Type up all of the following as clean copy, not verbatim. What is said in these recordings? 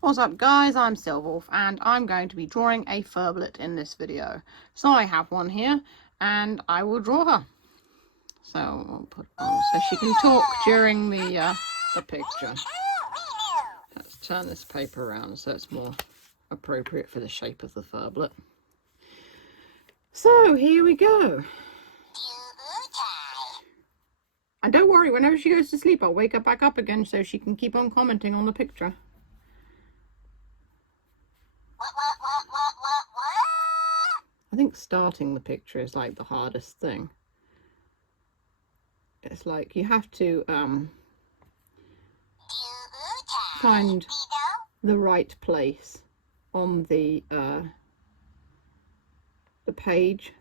What's up guys, I'm Silvolf and I'm going to be drawing a furblet in this video. So I have one here and I will draw her. So I'll put on so she can talk during the picture. Let's turn this paper around so it's more appropriate for the shape of the furblet. So here we go. And don't worry, whenever she goes to sleep I'll wake her back up again so she can keep on commenting on the picture. I think starting the picture is like the hardest thing. It's like you have to find the right place on the page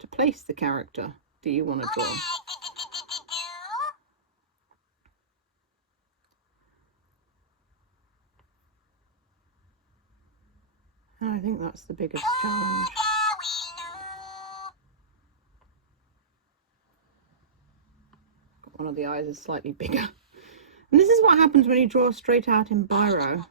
to place the character that you want to draw. And I think that's the biggest challenge. One of the eyes is slightly bigger. And this is what happens when you draw straight out in biro.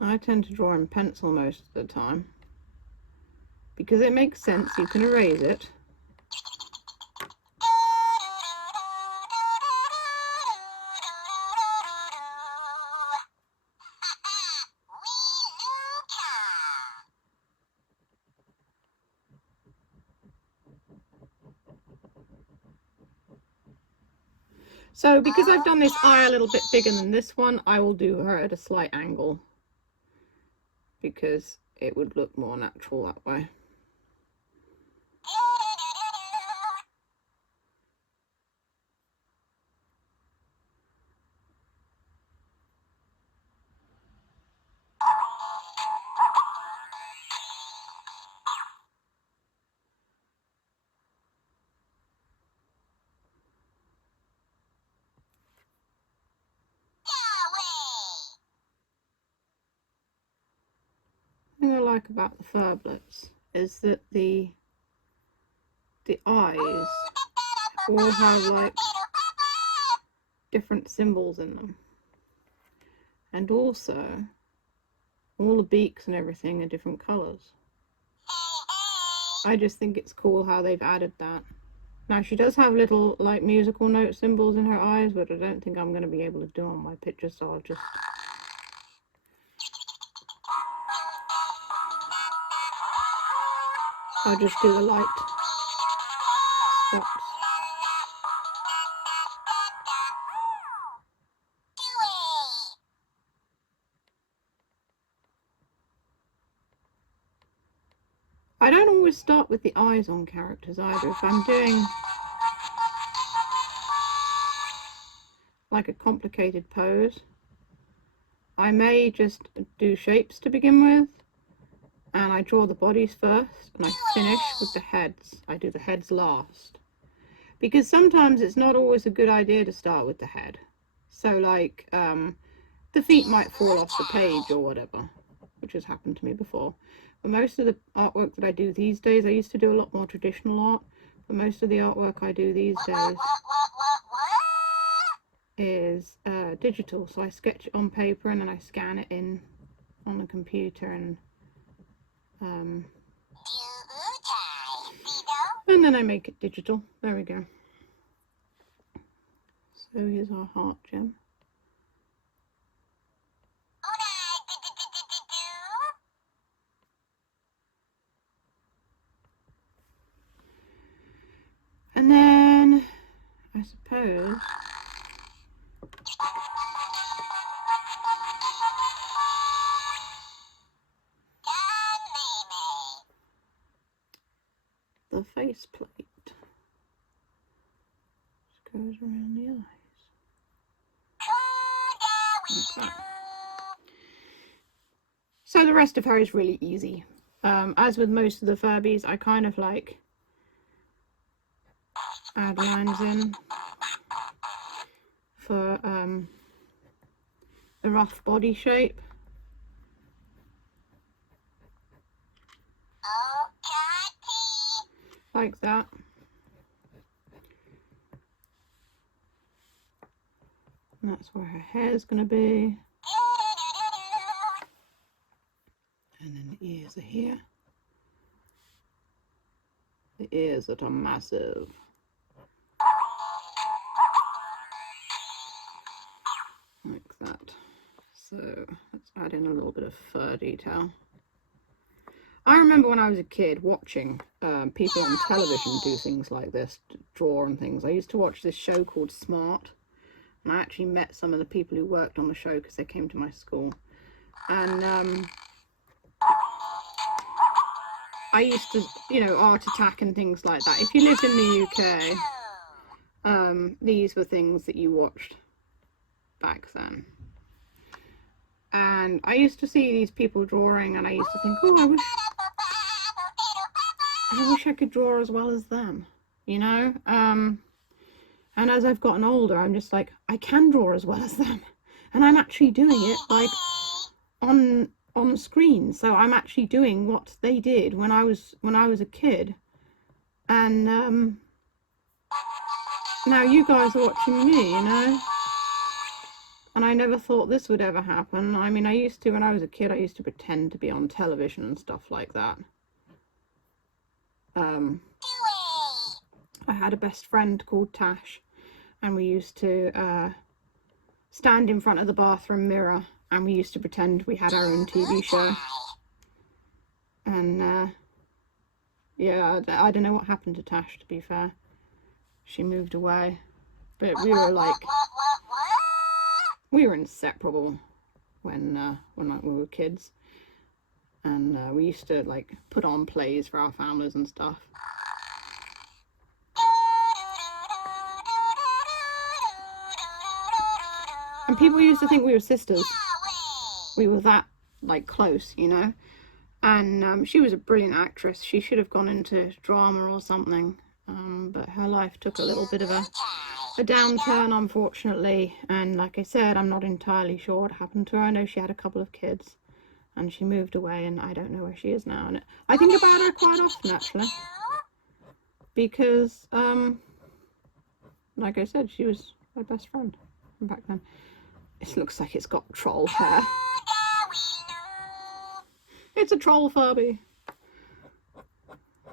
I tend to draw in pencil most of the time because it makes sense, you can erase it. So because I've done this eye a little bit bigger than this one, I will do her at a slight angle because it would look more natural that way. The thing I like about the furblets is that the eyes all have like different symbols in them, and also all the beaks and everything are different colours. I just think it's cool how they've added that. Now she does have little like musical note symbols in her eyes, but I don't think I'm going to be able to do on my picture, so I'll just do the light spots. I don't always start with the eyes on characters either. If I'm doing like a complicated pose, I may just do shapes to begin with, and I draw the bodies first and I finish with the heads. I do the heads last because sometimes it's not always a good idea to start with the head. So like the feet might fall off the page or whatever, which has happened to me before. But most of the artwork that I do these days, I used to do a lot more traditional art, but most of the artwork I do these days is digital. So I sketch it on paper and then I scan it in on the computer, and then I make it digital. There we go. So here's our heart gem. And then I suppose the face plate just goes around the eyes. Like that. So the rest of her is really easy. As with most of the Furbies, I kind of like add lines in for the rough body shape. Like that. And that's where her hair is going to be. And then the ears are here. The ears that are massive. Like that. So let's add in a little bit of fur detail. I remember when I was a kid watching people on television do things like this, draw and things. I used to watch this show called Smart, and I actually met some of the people who worked on the show because they came to my school. And I used to, you know, Art Attack and things like that. If you lived in the UK, these were things that you watched back then. And I used to see these people drawing, and I used to think, oh, I wish I could draw as well as them, you know. And as I've gotten older, I'm just like, I can draw as well as them, and I'm actually doing it like on screen. So I'm actually doing what they did when I was a kid, and now you guys are watching me, you know. And I never thought this would ever happen. I mean, I used to, when I was a kid, I used to pretend to be on television and stuff like that. I had a best friend called Tash, and we used to stand in front of the bathroom mirror, and we used to pretend we had our own TV show. And yeah, I don't know what happened to Tash, to be fair. She moved away, but we were like, we were inseparable when we were kids, and we used to like put on plays for our families and stuff. And people used to think we were sisters. We were that like close, you know. And she was a brilliant actress. She should have gone into drama or something, but her life took a little bit of a downturn, unfortunately. And like I said, I'm not entirely sure what happened to her. I know she had a couple of kids, and she moved away, and I don't know where she is now. And I think about her quite often, actually, because like I said, she was my best friend from back then. It looks like it's got troll hair. It's a troll Furby.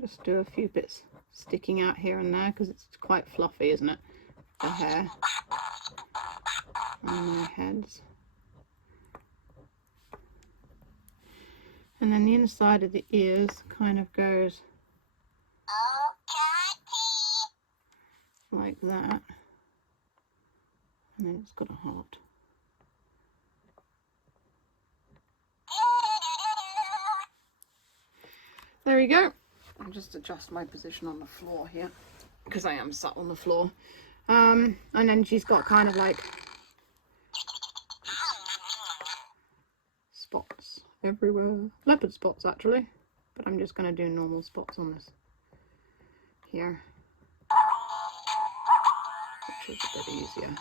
Just do a few bits sticking out here and there because it's quite fluffy, isn't it? The hair on their heads. And then the inside of the ears kind of goes like that. And then it's got a heart. There we go. I'll just adjust my position on the floor here because I am sat on the floor. And then she's got kind of like spots everywhere. Leopard spots, actually. But I'm just going to do normal spots on this here, which is a bit easier.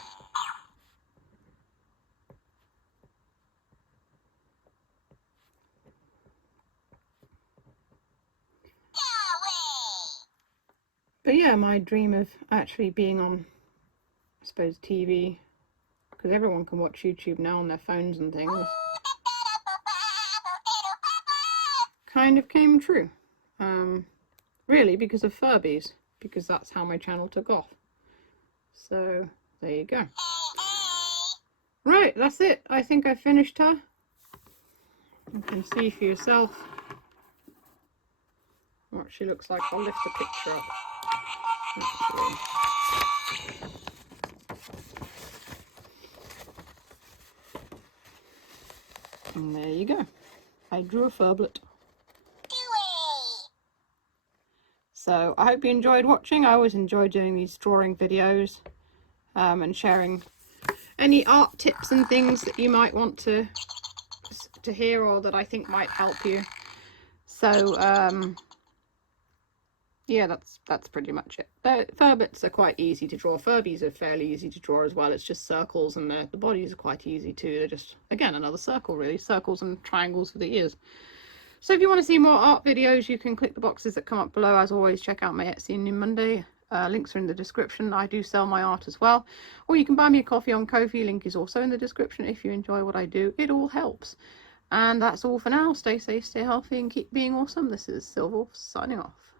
But yeah, my dream of actually being on, I suppose, TV, because everyone can watch YouTube now on their phones and things, kind of came true. Really, because of Furbies, because that's how my channel took off. So, there you go. Right, that's it. I think I finished her. You can see for yourself what she looks like. I'll lift the picture up. And there you go. I drew a furblet. So I hope you enjoyed watching. I always enjoy doing these drawing videos and sharing any art tips and things that you might want to hear or that I think might help you. So yeah, that's pretty much it. Furblets are quite easy to draw. Furbies are fairly easy to draw as well. It's just circles, and the bodies are quite easy too. They're just, again, another circle really. Circles and triangles for the ears. So if you want to see more art videos, you can click the boxes that come up below. As always, check out my Etsy and New Monday Links are in the description. I do sell my art as well. Or you can buy me a coffee on Ko-fi. Link is also in the description. If you enjoy what I do, it all helps. And that's all for now. Stay safe, stay healthy, and keep being awesome. This is Silvolf signing off.